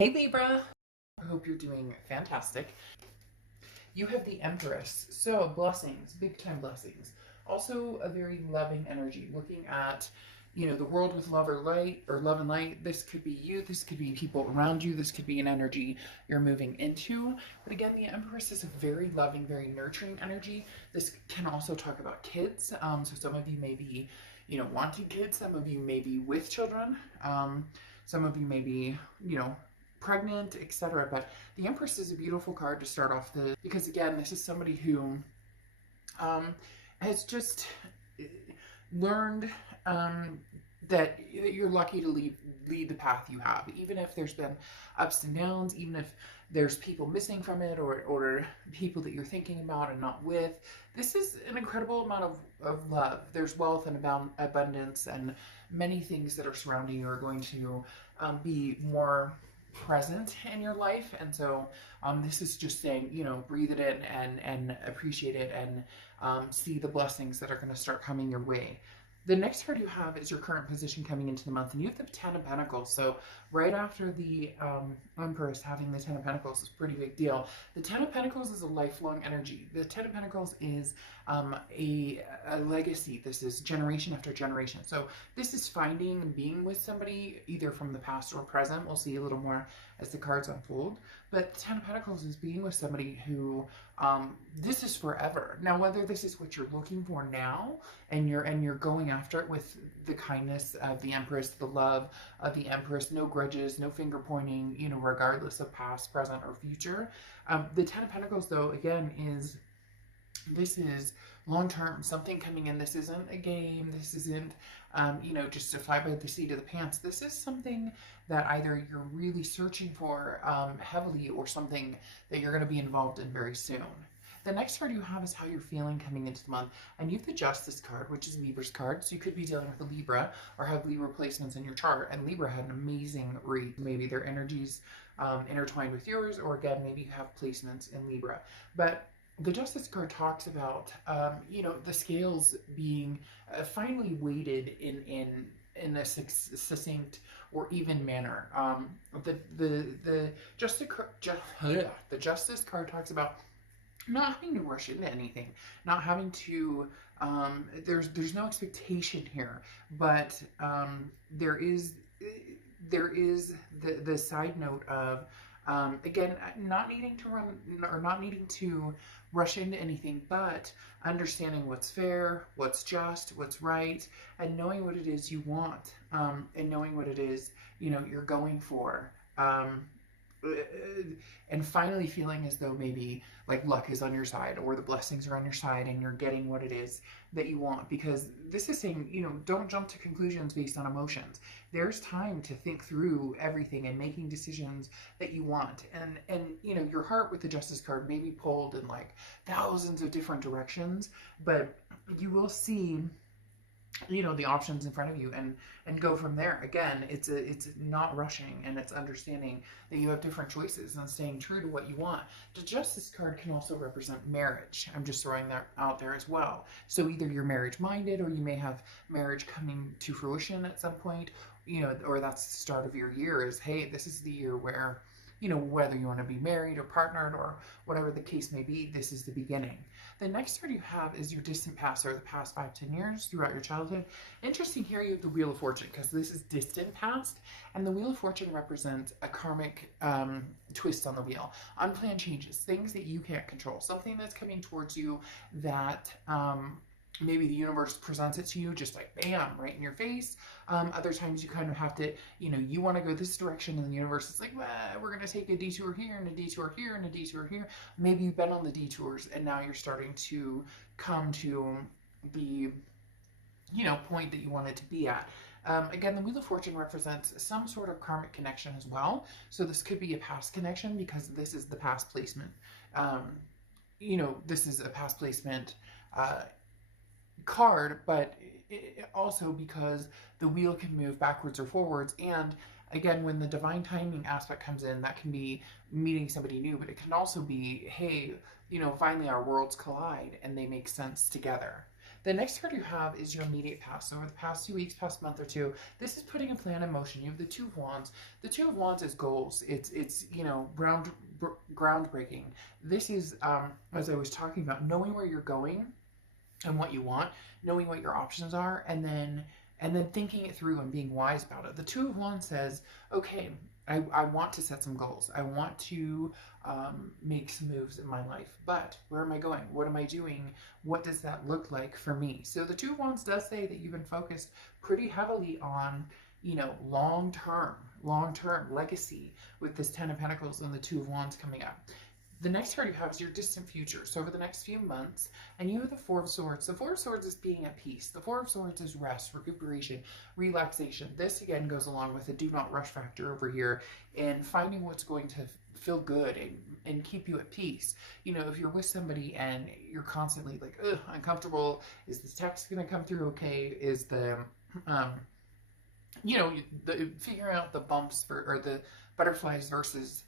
Hey Libra, I hope you're doing fantastic. You have the Empress, so blessings, big time blessings. Also a very loving energy, looking at, the world with love or light or love and light. This could be you, this could be people around you, this could be an energy you're moving into. But again, the Empress is a very loving, very nurturing energy. This can also talk about kids. So some of you may be, wanting kids, some of you may be with children. Some of you may be, pregnant, etc. But the Empress is a beautiful card to start off because again, this is somebody who has just learned that you're lucky to lead the path you have, even if there's been ups and downs, even if there's people missing from it or people that you're thinking about and not with. This is an incredible amount of love. There's wealth and abundance, and many things that are surrounding you are going to be more present in your life. And so this is just saying, breathe it in and appreciate it, and see the blessings that are going to start coming your way. The next card you have is your current position coming into the month, and you have the Ten of Pentacles. So right after the Empress, having the Ten of Pentacles is a pretty big deal. The Ten of Pentacles is a lifelong energy. The Ten of Pentacles is a legacy. This is generation after generation. So this is finding and being with somebody either from the past or present. We'll see a little more as the cards unfold. But the Ten of Pentacles is being with somebody who this is forever. Now, whether this is what you're looking for now, and you're going after it with the kindness of the Empress, the love of the Empress, no grudges, no finger pointing, regardless of past, present, or future. The Ten of Pentacles, though, again, this is long term, something coming in. This isn't a game. This isn't, just a fly by the seat of the pants. This is something that either you're really searching for heavily, or something that you're going to be involved in very soon. The next card you have is how you're feeling coming into the month. And you have the Justice card, which is Libra's card. So you could be dealing with a Libra or have Libra placements in your chart. And Libra had an amazing read. Maybe their energies intertwined with yours, or again, maybe you have placements in Libra. But the Justice card talks about, the scales being finally weighted in a succinct or even manner. The Justice card talks about not having to rush into anything, not having to. There's no expectation here, but there is the side note of. Again, not needing to run or not needing to rush into anything, but understanding what's fair, what's just, what's right, and knowing what it is you want, and knowing what it is, you're going for. And finally feeling as though maybe like luck is on your side, or the blessings are on your side, and you're getting what it is that you want. Because this is saying, don't jump to conclusions based on emotions. There's time to think through everything and making decisions that you want. And your heart with the Justice card may be pulled in like thousands of different directions, but you will see the options in front of you and go from there. Again, it's not rushing, and it's understanding that you have different choices and staying true to what you want. The Justice card can also represent marriage. I'm just throwing that out there as well. So either you're marriage minded, or you may have marriage coming to fruition at some point, or that's the start of your year is, hey, this is the year where, whether you want to be married or partnered or whatever the case may be, this is the beginning. The next card you have is your distant past, or the past 5-10 years throughout your childhood. Interesting here, you have the Wheel of Fortune, because this is distant past, and the Wheel of Fortune represents a karmic twist on the wheel. Unplanned changes, things that you can't control, something that's coming towards you that maybe the universe presents it to you just like bam, right in your face. Other times you kind of have to, you want to go this direction, and the universe is like, well, we're going to take a detour here and a detour here and a detour here. Maybe you've been on the detours, and now you're starting to come to the, point that you wanted to be at. Again, the Wheel of Fortune represents some sort of karmic connection as well. So this could be a past connection, because this is the past placement. This is a past placement card, but also because the wheel can move backwards or forwards. And again, when the divine timing aspect comes in, that can be meeting somebody new, but it can also be, hey, finally our worlds collide and they make sense together. The next card you have is your immediate past. So over the past 2 weeks, past month or two, this is putting a plan in motion. You have the Two of Wands. The Two of Wands is goals. It's groundbreaking. This is, as I was talking about, knowing where you're going and what you want, knowing what your options are, and then thinking it through and being wise about it. The Two of Wands says, okay, I want to set some goals. I want to make some moves in my life, but where am I going? What am I doing? What does that look like for me? So the Two of Wands does say that you've been focused pretty heavily on, long-term legacy with this Ten of Pentacles and the Two of Wands coming up. The next card you have is your distant future. So over the next few months, and you have the Four of Swords. The Four of Swords is being at peace. The Four of Swords is rest, recuperation, relaxation. This again goes along with the do not rush factor over here and finding what's going to feel good and keep you at peace. If you're with somebody and you're constantly like, ugh, uncomfortable, is this text going to come through okay? Is the, figuring out the bumps or the butterflies versus,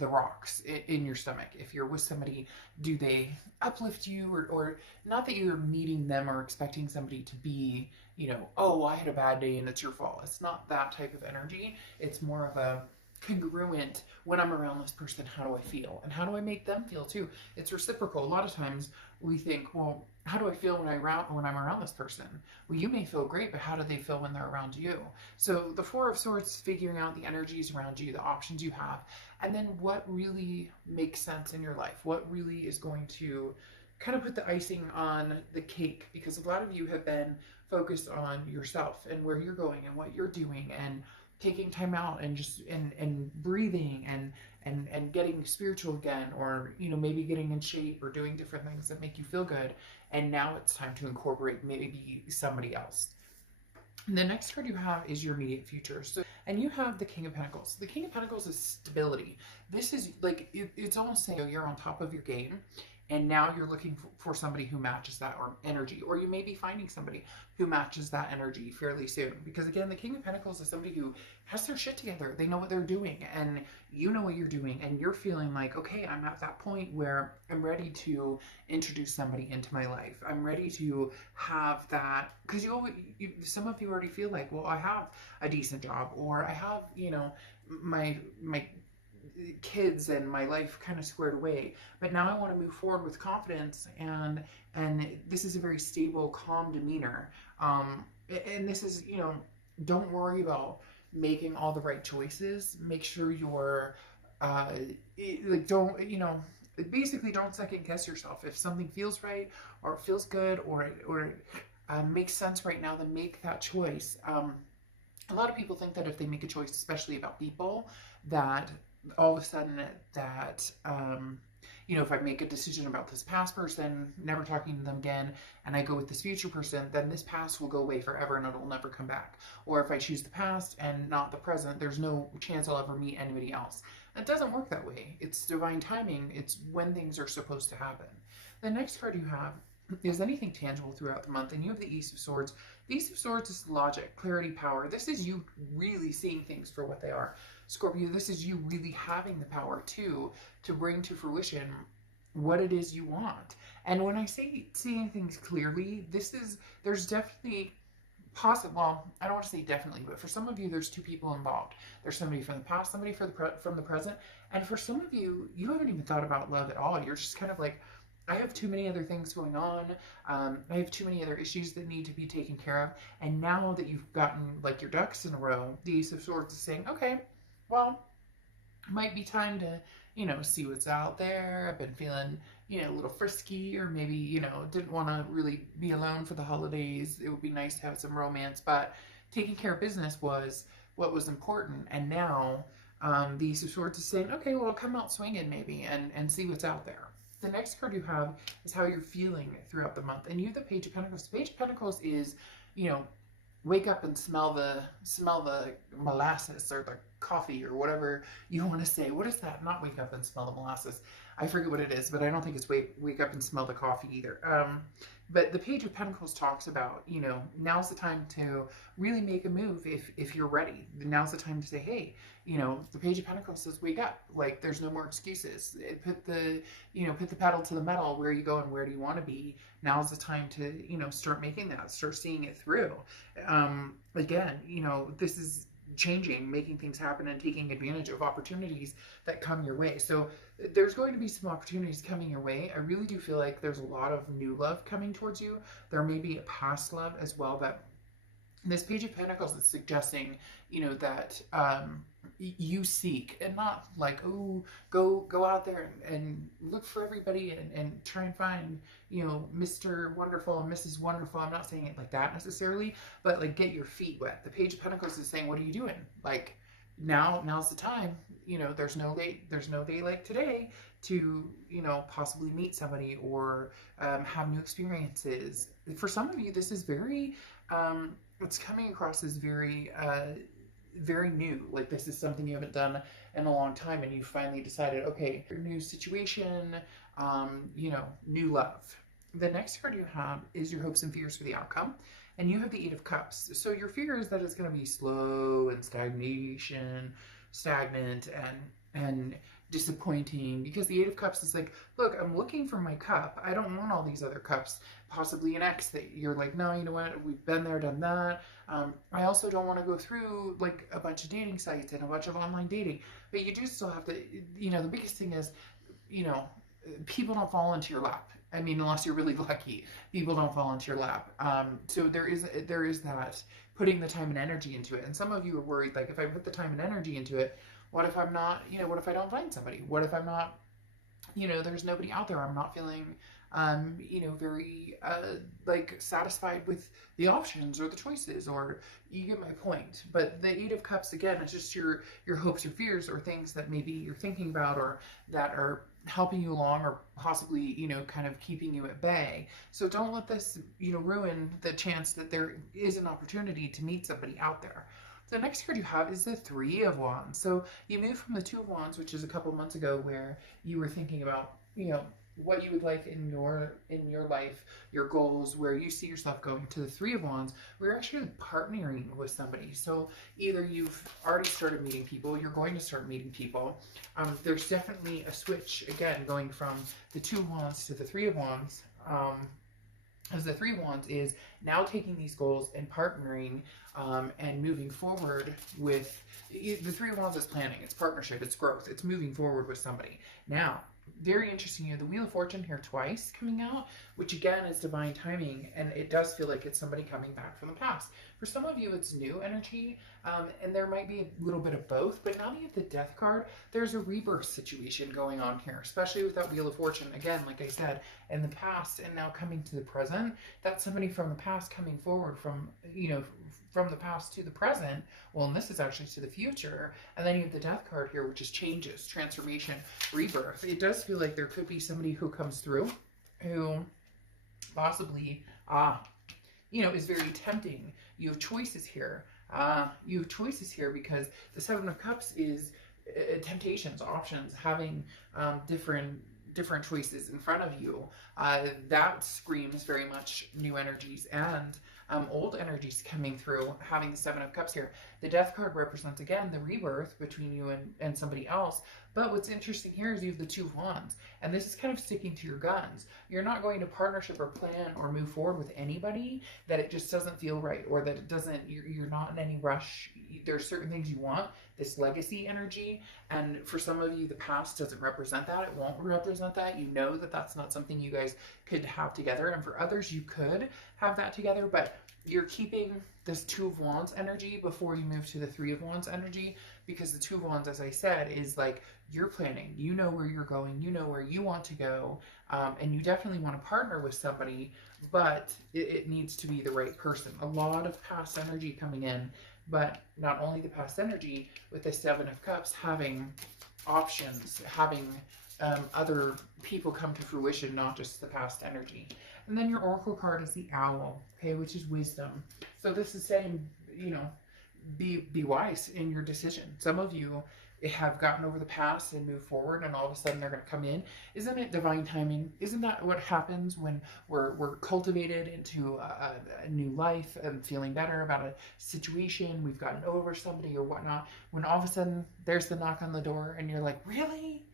the rocks in your stomach. If you're with somebody, do they uplift you or not that you're meeting them or expecting somebody to be, oh, I had a bad day and it's your fault. It's not that type of energy. It's more of a congruent, when I'm around this person, how do I feel? And how do I make them feel too? It's reciprocal. A lot of times we think, well, how do I feel when I'm around this person? Well, you may feel great, but how do they feel when they're around you? So the Four of Swords, figuring out the energies around you, the options you have, and then what really makes sense in your life, what really is going to kind of put the icing on the cake, because a lot of you have been focused on yourself and where you're going and what you're doing and taking time out and just and breathing and getting spiritual again, or maybe getting in shape or doing different things that make you feel good. And now it's time to incorporate maybe somebody else. The next card you have is your immediate future. So, and you have the King of Pentacles. The King of Pentacles is stability. This is like, it's almost saying you're on top of your game, and now you're looking for somebody who matches that or energy, or you may be finding somebody who matches that energy fairly soon. Because again, the King of Pentacles is somebody who has their shit together. They know what they're doing, and you know what you're doing, and you're feeling like, okay, I'm at that point where I'm ready to introduce somebody into my life. I'm ready to have that, because some of you already feel like, well, I have a decent job, or I have, my kids and my life kind of squared away, but now I want to move forward with confidence, and this is a very stable, calm demeanor, and this is, don't worry about making all the right choices. Make sure you're basically don't second guess yourself. If something feels right or it feels good or it makes sense right now, then make that choice. A lot of people think that if they make a choice, especially about people, that all of a sudden that, if I make a decision about this past person, never talking to them again, and I go with this future person, then this past will go away forever and it'll never come back. Or if I choose the past and not the present, there's no chance I'll ever meet anybody else. It doesn't work that way. It's divine timing. It's when things are supposed to happen. The next card you have is anything tangible throughout the month, and you have the Ace of Swords. The Ace of Swords is logic, clarity, power. This is you really seeing things for what they are. Scorpio, this is you really having the power to bring to fruition what it is you want. And when I say seeing things clearly, there's definitely well, I don't want to say definitely, but for some of you, there's two people involved. There's somebody from the past, somebody from the present. And for some of you, you haven't even thought about love at all. You're just kind of like, I have too many other things going on. I have too many other issues that need to be taken care of. And now that you've gotten like your ducks in a row, the Ace of Swords is saying, okay, well, it might be time to, see what's out there. I've been feeling, a little frisky, or maybe, didn't want to really be alone for the holidays. It would be nice to have some romance, but taking care of business was what was important. And now the Ace of Swords is saying, okay, well, come out swinging maybe and see what's out there. The next card you have is how you're feeling throughout the month. And you have the Page of Pentacles. The Page of Pentacles is, wake up and smell the molasses or coffee or whatever you want to say. What is that? Not wake up and smell the molasses. I forget what it is, but I don't think it's wake up and smell the coffee either. But the Page of Pentacles talks about, you know, now's the time to really make a move if you're ready. Now's the time to say, hey, you know, the Page of Pentacles says wake up. Like, there's no more excuses. Put the pedal to the metal. Where are you going? Where do you want to be? Now's the time to, you know, start making that, start seeing it through. Again, you know, this is changing, making things happen, and taking advantage of opportunities that come your way. So there's going to be some opportunities coming your way. I really do feel like there's a lot of new love coming towards you. There may be a past love as well, but this Page of Pentacles is suggesting, you know, that you seek, and not like, oh, go out there and look for everybody and try and find, you know, Mr. Wonderful and Mrs. Wonderful. I'm not saying it like that necessarily, but like, get your feet wet. The Page of Pentacles is saying, what are you doing? Like, now's the time. You know, there's no day like today to, you know, possibly meet somebody or have new experiences. For some of you, this is very it's coming across as very very new. Like, this is something you haven't done in a long time, and you finally decided, okay, new situation, you know, new love. The next card you have is your hopes and fears for the outcome, and you have the Eight of Cups. So your fear is that it's going to be slow and stagnant and disappointing, because the Eight of Cups is like, look, I'm looking for my cup. I don't want all these other cups. Possibly an ex that you're like, no, you know what, we've been there, done that. I also don't want to go through like a bunch of dating sites and a bunch of online dating, but you do still have to, you know, the biggest thing is, you know, people don't fall into your lap. I mean, unless you're really lucky, people don't fall into your lap. So there is that putting the time and energy into it. And some of you are worried, like, if I put the time and energy into it, what if I'm not, you know, what if I don't find somebody? What if I'm not, you know, there's nobody out there. I'm not feeling, you know, very, like, satisfied with the options or the choices, or you get my point. But the Eight of Cups, again, is just your hopes or fears, or things that maybe you're thinking about, or that are helping you along, or possibly, you know, kind of keeping you at bay. So don't let this, you know, ruin the chance that there is an opportunity to meet somebody out there. The next card you have is the Three of Wands. So you moved from the Two of Wands, which is a couple months ago, where you were thinking about, you know, what you would like in your life, your goals, where you see yourself going, to the Three of Wands. We're actually partnering with somebody. So either you've already started meeting people, you're going to start meeting people. There's definitely a switch, again, going from the Two of Wands to the Three of Wands. As the Three of Wands is now taking these goals and partnering and moving forward with, the Three of Wands is planning, it's partnership, it's growth, it's moving forward with somebody. Now, very interesting, you have the Wheel of Fortune here twice coming out, which again is divine timing, and it does feel like it's somebody coming back from the past. For some of you, it's new energy, and there might be a little bit of both, but now that you have the Death card, there's a rebirth situation going on here, especially with that Wheel of Fortune. Again, like I said, in the past and now coming to the present, that's somebody from the past coming forward from, you know, from the past to the present. Well, and this is actually to the future. And then you have the Death card here, which is changes, transformation, rebirth. It does feel like there could be somebody who comes through who possibly, you know, is very tempting. You have choices here. You have choices here because the Seven of Cups is temptations, options, having different choices in front of you. That screams very much new energies and old energies coming through, having the Seven of Cups here. The Death card represents, again, the rebirth between you and somebody else. But what's interesting here is you have the Two of Wands, and this is kind of sticking to your guns. You're not going to partnership or plan or move forward with anybody that it just doesn't feel right, or that it doesn't, you're not in any rush. There's certain things you want, this legacy energy, and for some of you, the past doesn't represent that. It won't represent that. You know that that's not something you guys could have together, and for others, you could have that together, but you're keeping this Two of Wands energy before you move to the Three of Wands energy, because the Two of Wands, as I said, is like, you're planning, you know where you're going, you know where you want to go, and you definitely want to partner with somebody, but it needs to be the right person. A lot of past energy coming in, but not only the past energy, with the Seven of Cups, having options, having other people come to fruition, not just the past energy. And then your Oracle card is the Owl, okay, which is wisdom. So this is saying, you know, be wise in your decision. Some of you have gotten over the past and moved forward, and all of a sudden they're going to come in. Isn't it divine timing? Isn't that what happens when we're cultivated into a new life and feeling better about a situation? We've gotten over somebody or whatnot. When all of a sudden there's the knock on the door, and you're like, really?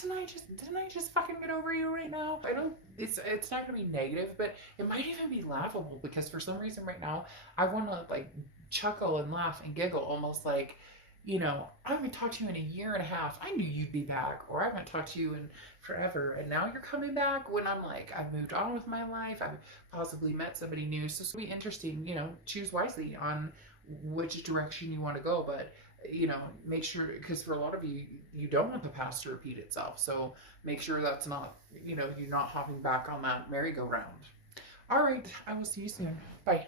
Didn't I just fucking get over you right now? I don't, it's not gonna be negative, but it might even be laughable, because for some reason right now I want to like chuckle and laugh and giggle, almost like, I haven't talked to you in a year and a half. I knew you'd be back, or I haven't talked to you in forever, and now you're coming back, when I'm like, I've moved on with my life. I've possibly met somebody new. So it's gonna be interesting. Choose wisely on which direction you want to go, but make sure, because for a lot of you, you don't want the past to repeat itself. So make sure that's not, you're not hopping back on that merry-go-round. All right, I will see you soon. Bye.